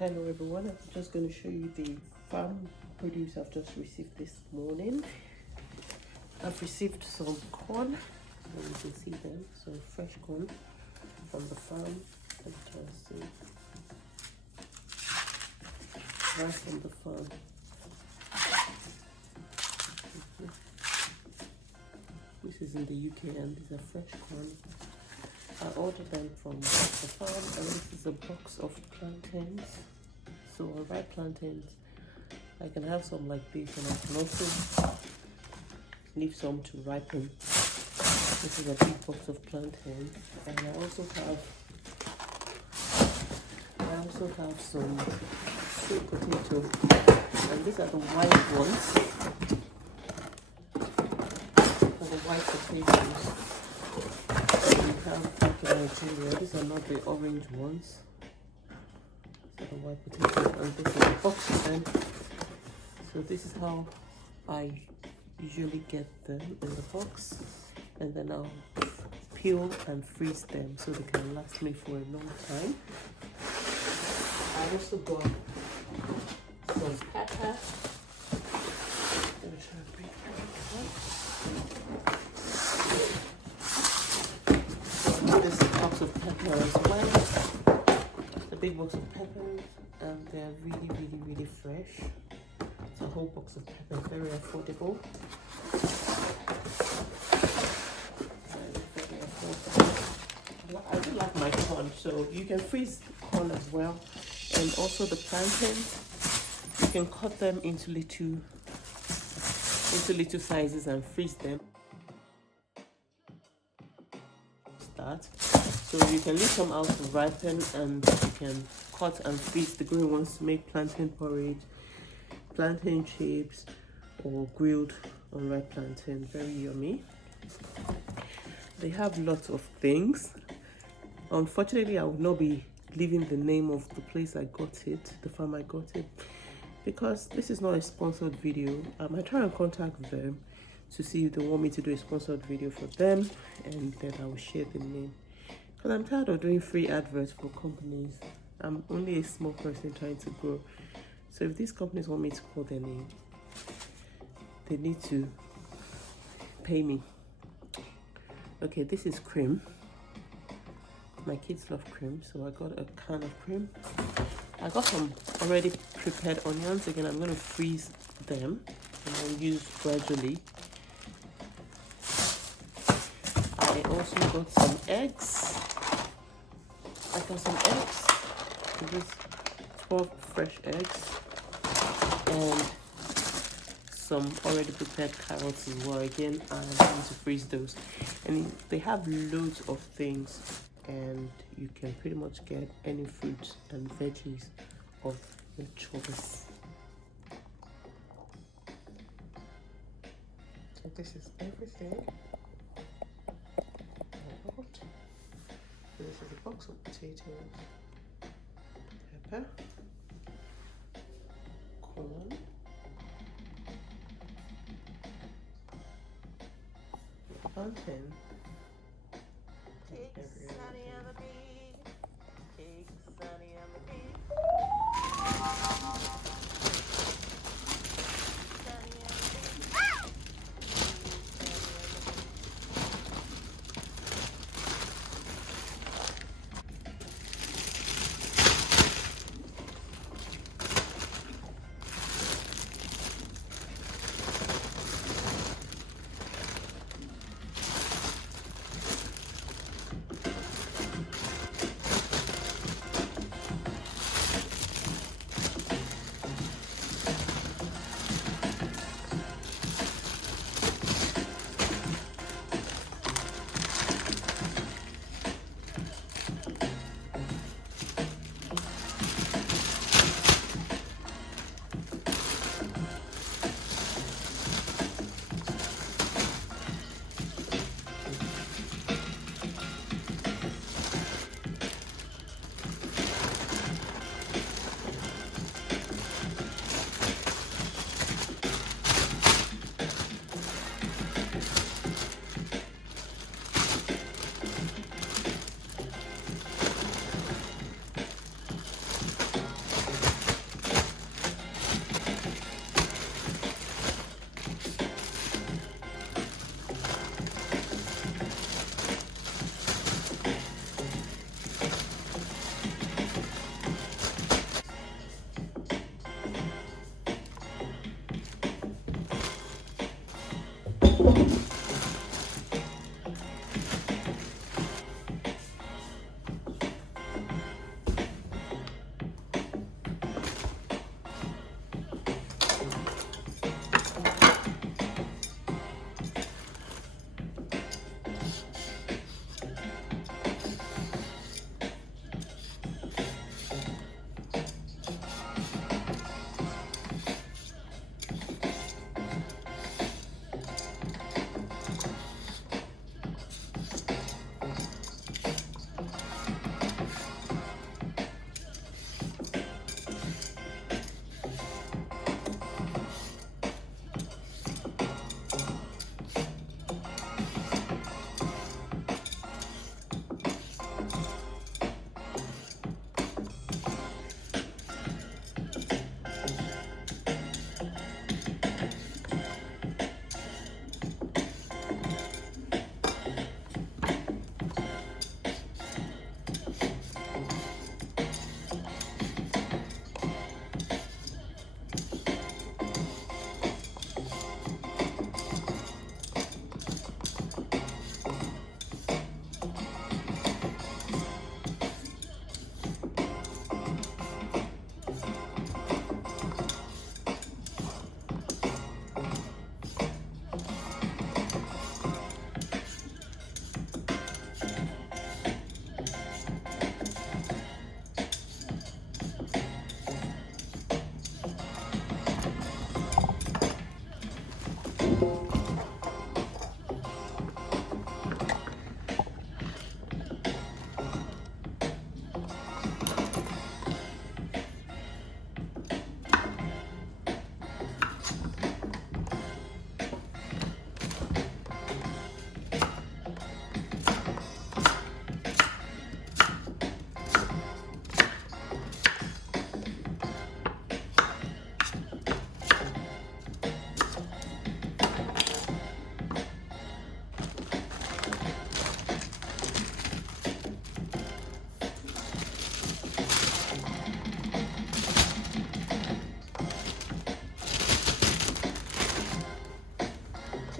Hello everyone, I'm just going to show you the farm produce I've just received this morning. I've received some corn, and you can see them, so fresh corn from the farm. Let me try to see. Right from the farm. This is in the UK and these are fresh corn. I ordered them from the farm, and this is a box of plantains. So I buy plantains. I can have some like this, and I can also leave some to ripen. This is a big box of plantains, and I also have some sweet potato, and these are the white ones. For the white potatoes. We have back in Nigeria. These are not the orange ones. These are the white potatoes, and this is the box of them. So this is how I usually get them in the box, and then I'll peel and freeze them so they can last me for a long time. I also got some pepper. Let me try to break this box of pepper as well. The big box of peppers, and they're really fresh. It's a whole box of pepper, very affordable. I do like my corn, so you can freeze corn as well. And also the plantains, you can cut them into little sizes and freeze them. So you can leave some out to ripen, and you can cut and freeze the green ones to make plantain porridge, plantain chips, or grilled unripe plantain. Very yummy. They have lots of things. Unfortunately, I would not be leaving the name of the place I got it, the farm I got it, because this is not a sponsored video. I might try and contact them to see if they want me to do a sponsored video for them, and then I will share the name. Because I'm tired of doing free adverts for companies. I'm only a small person trying to grow. So if these companies want me to call their name, they need to pay me. Okay, this is cream. My kids love cream, so I got a can of cream. I got some already prepared onions. Again, I'm going to freeze them and I'll use gradually. I also got some eggs. I got some eggs. This 12 fresh eggs, and some already prepared carrots as well. Again, I'm going to freeze those. And they have loads of things, and you can pretty much get any fruits and veggies of your choice. So this is everything. This is a box of potatoes, pepper, corn, plantain, Kikesanya on the beat, Kikesanya on the beat.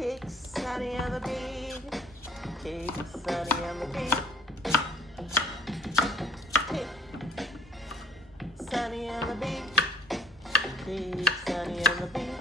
Kikesanya on the beat. Kikesanya on the beat. Sany on the beat. Kikesanya on the beat.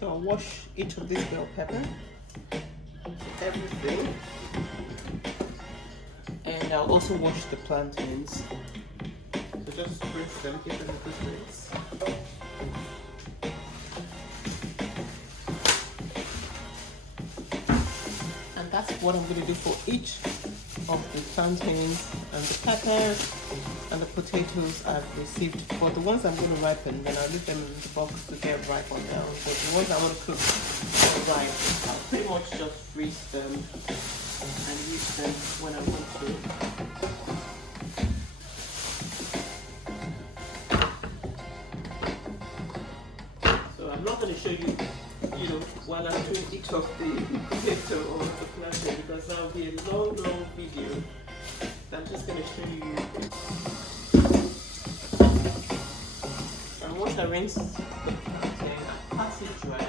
So I'll wash each of these bell pepper, everything, and I'll also wash the plantains. So just rinse them, give them a good rinse. And that's what I'm going to do for each of the plantains and the peppers and the potatoes I've received. For the ones I'm going to ripen, then I'll leave them in the box to get ripe on their own. But the ones I want to cook or ripe, I'll pretty much just freeze them and use them when I want to. So I'm not going to show you, while I'm doing each of the potato or the plantain, because that will be a long video. I'm just going to show you. And once I rinse the plantain, I pass it dry.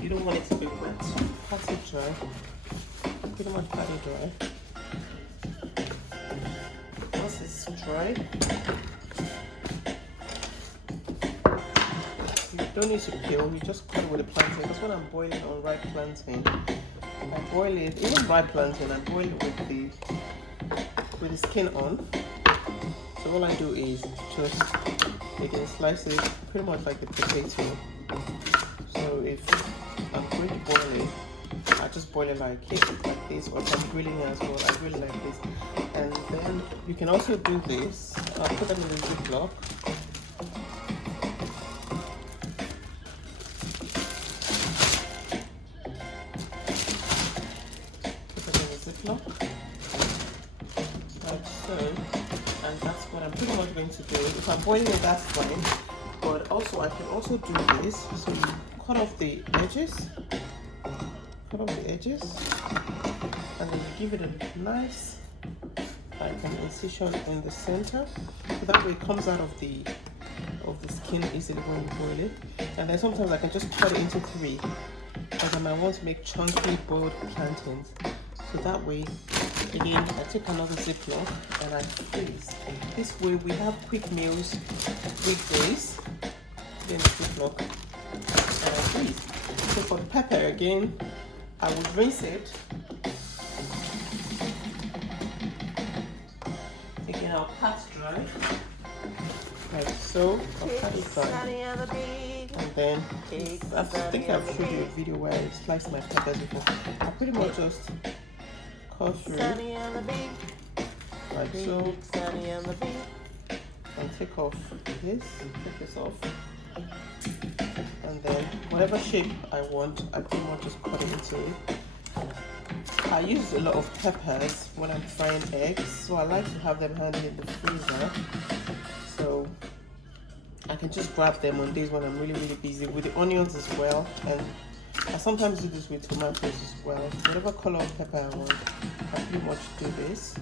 You don't want it to be wet. Pat it dry. Pretty much pat it dry. Once it's dry, you don't need to peel. You just cut it with a plantain. Because when I'm boiling on ripe plantain, I boil it. Even ripe plantain, I boil it with the skin on. So all I do is just again slice it pretty much like the potato. So if I'm going to boil it, I just boil it like this, or if I'm grilling it as well, I grill it like this. And then you can also do this. I'll put them in the Ziploc. Put them in the Ziploc, like so. And that's what I'm pretty much going to do. If I'm boiling it, that's fine. But also, I can also do this. So you cut off the edges. Cut off the edges. And then you give it a nice, like an incision in the center. So that way it comes out of the skin easily when you boil it. And then sometimes I can just cut it into 3. Because I might want to make chunky boiled plantains. So that way, again, I take another Ziploc and I freeze. This way we have quick meals weekdays. Then the Ziploc and I freeze. So for the pepper again, I will rinse it. Again, I'll pat dry. Like so, I'll pat it dry. And then, I think I've showed you a video where I sliced my peppers before. I pretty much just cut through like so, and take off this, take this off, and then whatever shape I want, I pretty much just cut it into it. I use a lot of peppers when I'm frying eggs, so I like to have them handy in the freezer, so I can just grab them on days when I'm really busy, with the onions as well. And I sometimes do this with tomatoes as well. Whatever color of pepper I want, I pretty much do this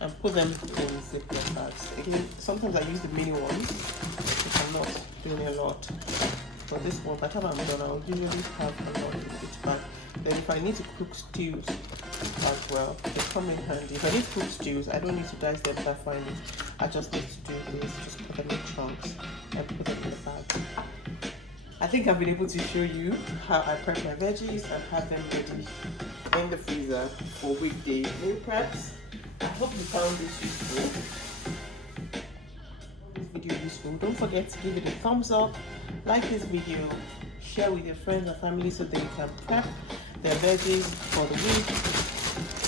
and put them in Ziploc bags. Again, sometimes I use the mini ones if I'm not doing a lot. For this one, by the time I'm done, I'll usually have a lot in each bag. Then if I need to cook stews as well, they come in handy. If I need to cook stews, I don't need to dice them that finely. I just need to do this, just put them in chunks and put them in the bag. I think I've been able to show you how I prep my veggies and have them ready in the freezer for weekday meal preps. I hope you found this useful. This video useful. Don't forget to give it a thumbs up, like this video, share with your friends and family so they can prep their veggies for the week.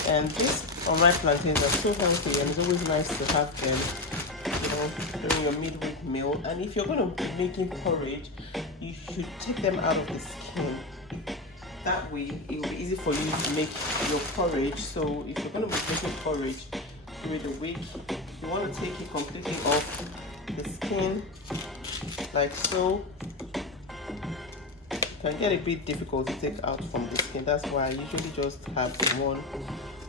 And these unripe plantains are so healthy, and it's always nice to have them, you know, during your midweek meal. And if you're going to be making porridge, you should take them out of the skin. That way it will be easy for you to make your porridge. So if you're going to be making porridge during the week, you want to take it completely off the skin, like so. It can get a bit difficult to take out from the skin. That's why I usually just have the one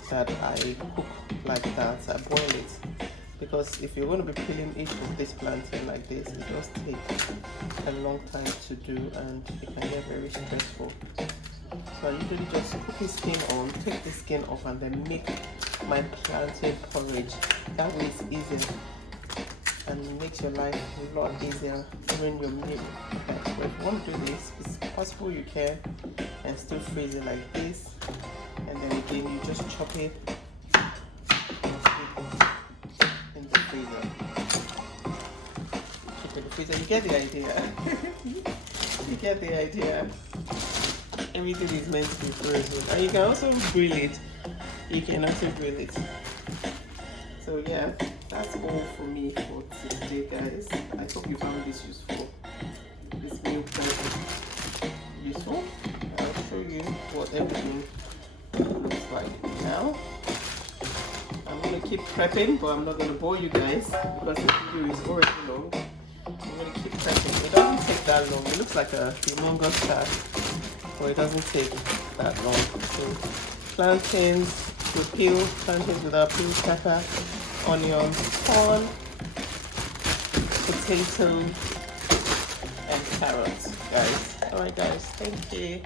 that I cook like that. I boil it, because if you're going to be peeling each of this plantain like this, it does take a long time to do and it can get very stressful. So I usually just cook the skin on, take the skin off, and then make my plantain porridge. That way it's easy and it makes your life a lot easier during your meal. But if you want to do this, it's possible you can, and still freeze it like this. And then again, you just chop it in the freezer. Keep it in the freezer. You get the idea. You get the idea. Everything is meant to be frozen. And you can also grill it. You can also grill it. So yeah, that's all for me for today, guys. I hope you found this useful. This meal prep useful. I'll show you what everything looks like now. I'm gonna keep prepping, but I'm not gonna bore you guys because the video is already long. I'm gonna keep prepping. It doesn't take that long. It looks like a humongous task, but it doesn't take that long. So plantains with peel, plantains without peel, pepper, onions, corn, potato, and carrots, guys. All right, guys. Thank you.